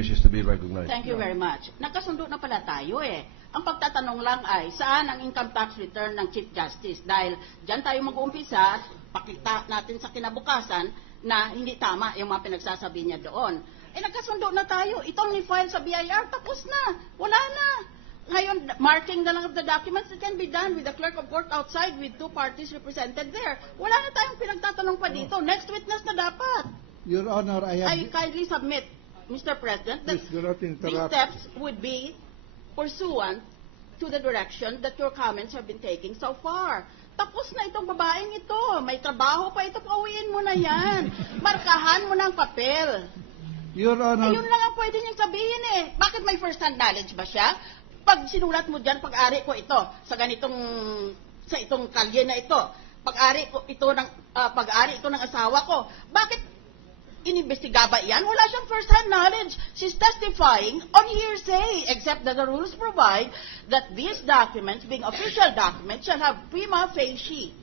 Wishes to be recognized. Thank you very much. Nagkasundo na pala tayo eh. Ang pagtatanong lang ay, saan ang income tax return ng Chief Justice? Dahil dyan tayo mag-uumpisa, pakita natin sa kinabukasan na hindi tama yung mga pinagsasabi niya doon. Eh nagkasundo na tayo. Itong ni-file sa BIR, tapos na. Wala na. Ngayon, marking na lang of the documents, it can be done with the clerk of court outside with 2 parties represented there. Wala na tayong pinagtatanong pa dito. Next witness na dapat. Your Honor, I kindly submit, Mr. President, that these steps would be pursuant to the direction that your comments have been taking so far. Tapos na itong babaeng ito. May trabaho pa ito. Pauwiin mo na yan. Markahan mo ng papel. Your Honor. Ayun lang ang pwede niyang sabihin eh. Bakit may first-hand knowledge ba siya? Pag sinulat mo dyan, pag-ari ko ito, sa itong kalye na ito, pag-ari ito ng asawa ko, bakit inimbestiga ba yan? Wala siyang first-hand knowledge. She's testifying on hearsay, except that the rules provide that these documents, being official documents, shall have prima facie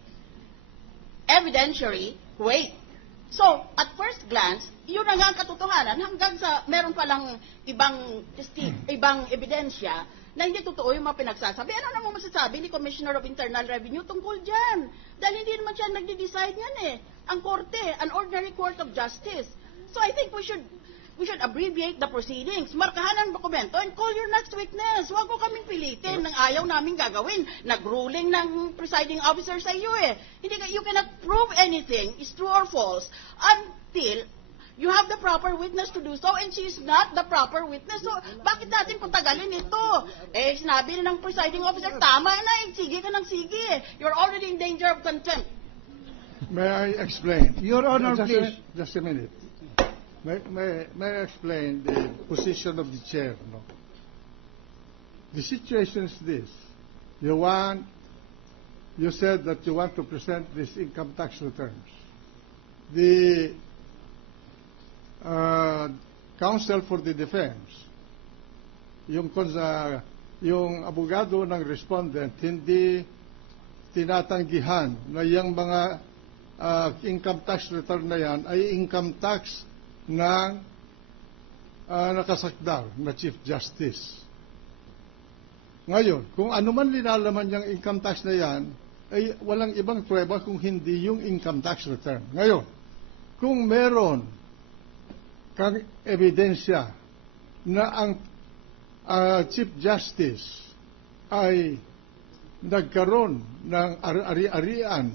evidentiary weight. So, at first glance, yun na nga ang katotohanan hanggang sa meron palang ibang ebidensya na hindi totoo yung mga pinagsasabi. Ano naman masasabi ni Commissioner of Internal Revenue tungkol dyan? Dahil hindi naman siya nagde-decide yan eh. Ang korte, an ordinary court of justice. So I think we should abbreviate the proceedings, markahan ang dokumento, and call your next witness. Huwag mo kaming pilitin ng ayaw namin gagawin. Nag-ruling ng presiding officer sa iyo eh. You cannot prove anything is true or false until you have the proper witness to do so, and she is not the proper witness. So, bakit natin patagalin ito? Eh, sinabi na ng presiding officer, tama na, sige ka ng sige. You're already in danger of contempt. May I explain? Your Honor, please. Just a minute. May I explain the position of the chair? No? The situation is this. You said that you want to present these income tax returns. The counsel for the defense, yung abogado ng respondent, hindi tinatanggihan na yung mga income tax return na yan ay income tax ng nakasakdal na Chief Justice. Ngayon, kung ano man linalaman yung income tax na yan, ay walang ibang prueba kung hindi yung income tax return. Ngayon, kung meron kang ebidensya na ang Chief Justice ay nagkaroon ng ari-arian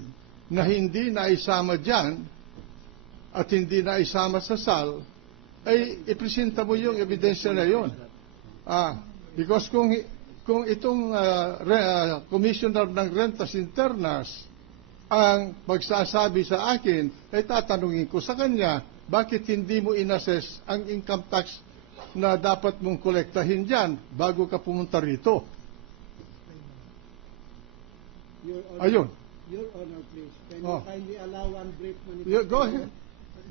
na hindi naisama dyan at hindi naisama sa SAL, ay ipresenta mo yung ebidensya na yun. Because kung itong Commissioner ng Rentas Internas ang magsasabi sa akin, ay tatanungin ko sa kanya, bakit hindi mo inassess ang income tax na dapat mong kolektahin dyan bago ka pumunta rito? Ayun. Your Honor, please. Can you kindly allow one brief manifestation? Go ahead.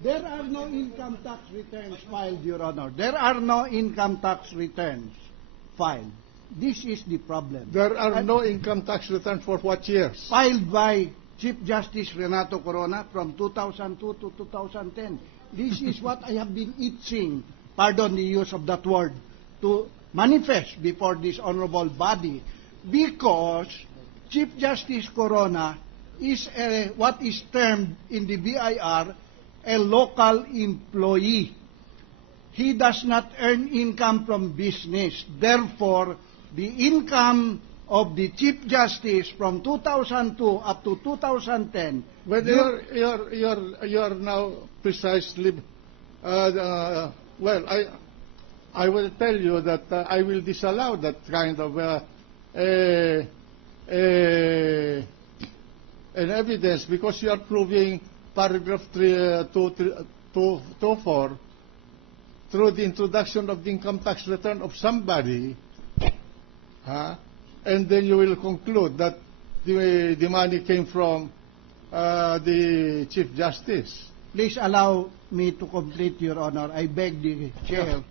There are no income tax returns filed, Your Honor. There are no income tax returns filed. This is the problem. There are no income tax returns for what years? Filed by Chief Justice Renato Corona from 2002 to 2010. This is what I have been itching, pardon the use of that word, to manifest before this honorable body, because Chief Justice Corona is what is termed in the BIR a local employee. He does not earn income from business. Therefore, the income of the Chief Justice from 2002 up to 2010. But you're now precisely. Well, I will tell you that I will disallow that kind of an evidence, because you are proving paragraph 224 through the introduction of the income tax return of somebody, and then you will conclude that the money came from the Chief Justice. Please allow me to complete, Your Honor. I beg the Chair.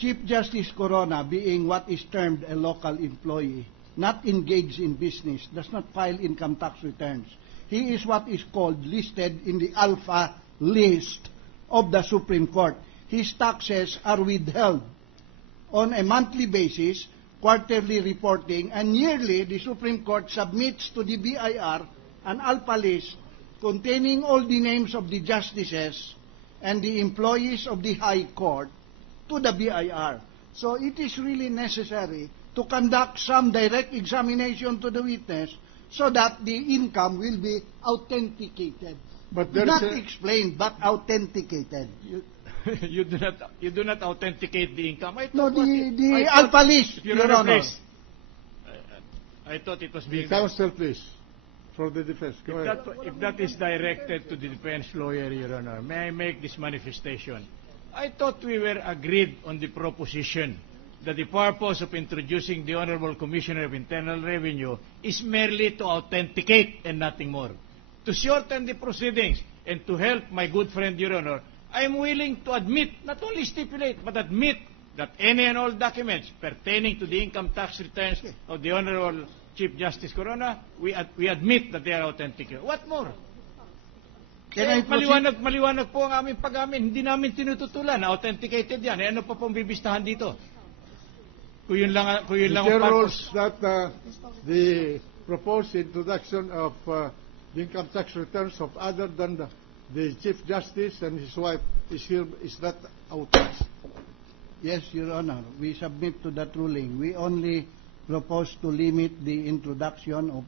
Chief Justice Corona, being what is termed a local employee, not engaged in business, does not file income tax returns. He is what is called listed in the alpha list of the Supreme Court. His taxes are withheld on a monthly basis, quarterly reporting, and yearly the Supreme Court submits to the BIR an alpha list containing all the names of the justices and the employees of the High Court to the BIR. So it is really necessary to conduct some direct examination to the witness so that the income will be authenticated. But there Not is a- explained, but authenticated. You do not authenticate the income. I No, thought what the I thought- alpha list, Your Your Honor, Honor. please. I thought it was The being... counsel, please, for the defense. Go ahead. If that is directed to the defense lawyer, Your Honor, may I make this manifestation? I thought we were agreed on the proposition that the purpose of introducing the Honorable Commissioner of Internal Revenue is merely to authenticate and nothing more. To shorten the proceedings and to help my good friend, Your Honor, I am willing to admit, not only stipulate, but admit that any and all documents pertaining to the income tax returns of the Honorable Chief Justice Corona, we admit that they are authentic. What more? Can I proceed? Maliwanag po ang aming pag-amin. Hindi namin tinututulan na authenticated yan. Eh, ano pa pong bibistahan dito? Kung yun lang ang There purpose. rules that the proposed introduction of the income tax returns of other than the Chief Justice and his wife is not authorized. Yes, Your Honor. We submit to that ruling. We only propose to limit the introduction of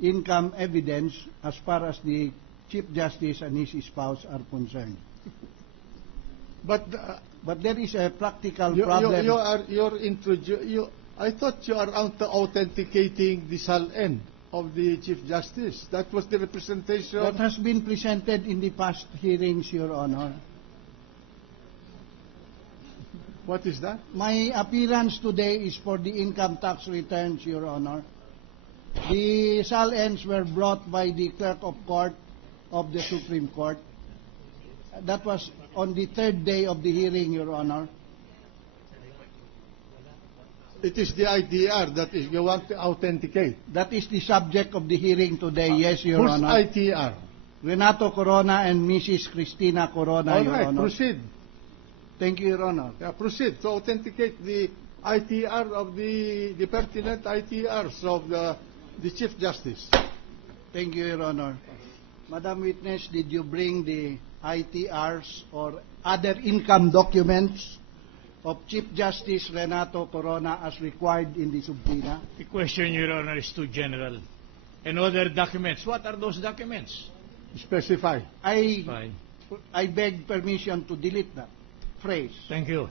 income evidence as far as the Chief Justice and his spouse are concerned. But But there is a practical you problem. I thought you are authenticating the SALN of the Chief Justice. That was the representation. That has been presented in the past hearings, Your Honor. What is that? My appearance today is for the income tax returns, Your Honor. The SALNs were brought by the Clerk of Court of the Supreme Court. That was on the third day of the hearing, Your Honor. It is the ITR that is you want to authenticate. That is the subject of the hearing today, yes, Your Who's Honor. ITR? Renato Corona and Mrs. Cristina Corona, All Your right, Honor. proceed. Thank you, Your Honor. Yeah, proceed to authenticate the ITR of the pertinent ITRs of the Chief Justice. Thank you, Your Honor. Madam Witness, did you bring the ITRs or other income documents of Chief Justice Renato Corona as required in the subpoena? The question, Your Honor, is too general. And other documents, what are those documents? Specify. Fine. I beg permission to delete that phrase. Thank you.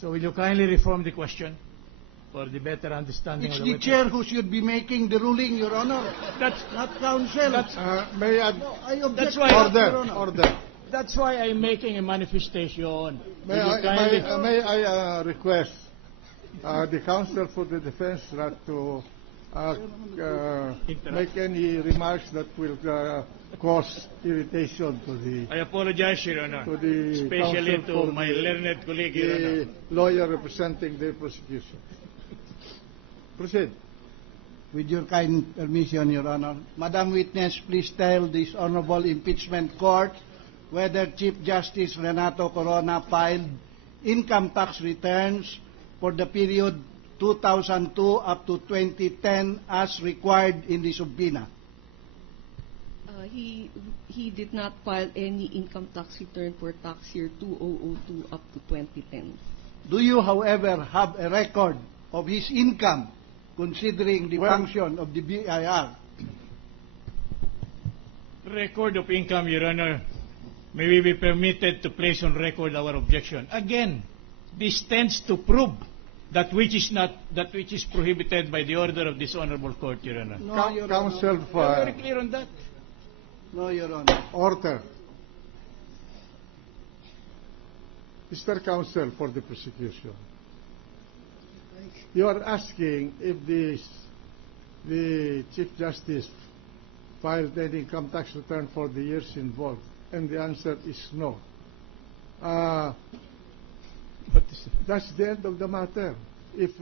So will you kindly reform the question for the better understanding It's of the witness? chair who should be making the ruling, Your Honor. That's Not counsel. May I I object That's why- to that, Your Honor. order. That's why I'm making a manifestation. May Will you kindly- I request the counsel for the defense not to make any remarks that will cause irritation to I apologize, Your Honor. the Especially counsel to for my the- learned colleague, Your Honor. the lawyer representing the prosecution. Proceed. With your kind permission, Your Honor. Madam Witness, please tell this Honorable Impeachment Court whether Chief Justice Renato Corona filed income tax returns for the period 2002 up to 2010 as required in the subpoena. He did not file any income tax return for tax year 2002 up to 2010. Do you, however, have a record of his income considering the Well- function of the BIR? Record of income, Your Honor. May we be permitted to place on record our objection. Again, this tends to prove that which is prohibited by the order of this honorable court, Your Honor. No, Your Honor. Counsel We are for very clear on that. No, Your Honor. order. Mr. Counsel for the prosecution. You are asking if the Chief Justice filed any income tax return for the years involved, and the answer is no. That's the end of the matter. If